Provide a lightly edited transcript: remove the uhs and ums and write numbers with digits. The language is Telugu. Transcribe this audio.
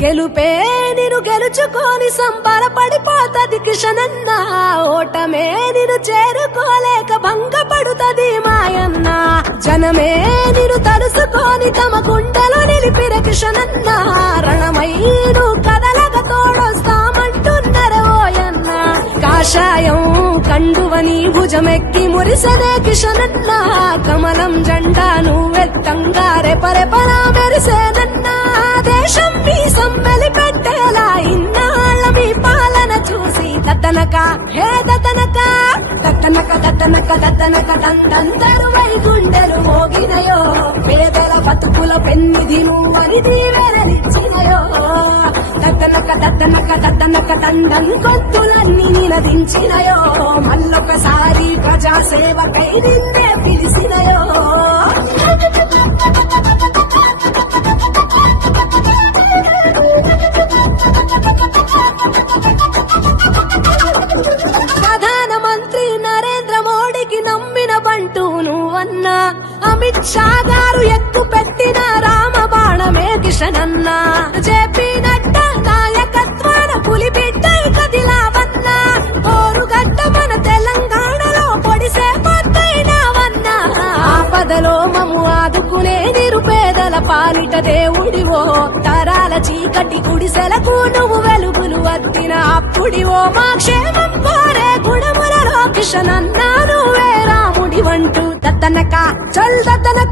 గెలుపే నిన్ను గెలుచుకొని సంబరపడిపోతది కిషనన్న, ఓటమే నిన్ను చేరుకోలేక భంగపడుతది మాయన్న. జనమే నిన్ను తలుసుకొని తమ గుండెలో నిలిపిర కిషనన్న, రణమై నువ్వు కదలక తోడొస్తామంటున్నరే ఓయన్న. కాషాయం కండువని భుజమెక్కి మురిసనే కిషనన్న, కమలం జెండా నువ్వెత్తంగా రెపరెపలా మెరిసేనన్నా. దేశం మీ సమ్మెలి పెట్టేలా ఇన్నాళ్ళ మీ పాలన చూసి దద్దనక హే దద్దనక దద్దనక దద్దనక దద్దనక దంతంతరువై గుండెలు మోగినయో. పేదల బతుకుల పెన్నిధి నువ్వని దీవెనలిచ్చినయో. దద్దనక దద్దనక దద్దనక దండం గొంతులన్నీ నినదించినయో. మళ్ళొకసారి ప్రజాసేవకై నిన్నే పిలిసినయో. ప్రధానమంత్రి నరేంద్ర మోడీకి నమ్మిన బంటూ నువ్వన్నా, అమిత్ షా గారు ఎక్కు పెట్టిన రామబాణమే కిషనన్న. జేపీ నడ్డా నాయకత్వాన పులిబిడ్డై కదిలావన్నా, ఓరుగడ్డ మన తెలంగాణలో పొడిసే పొద్దైనావన్నా. ఆపదలో మమ్ము ఆదుకునే నిరుపేదల పాలిట దేవుడివో, తరాల చీకటి గుడిసెలకు నువ్వు వెలుగులు వద్దిన అప్పుడివో. మా క్షేమం కోరే గుణములలో కిషనన్న నువ్వే రాముడివంటూ దద్దనక చల్ దద్దనక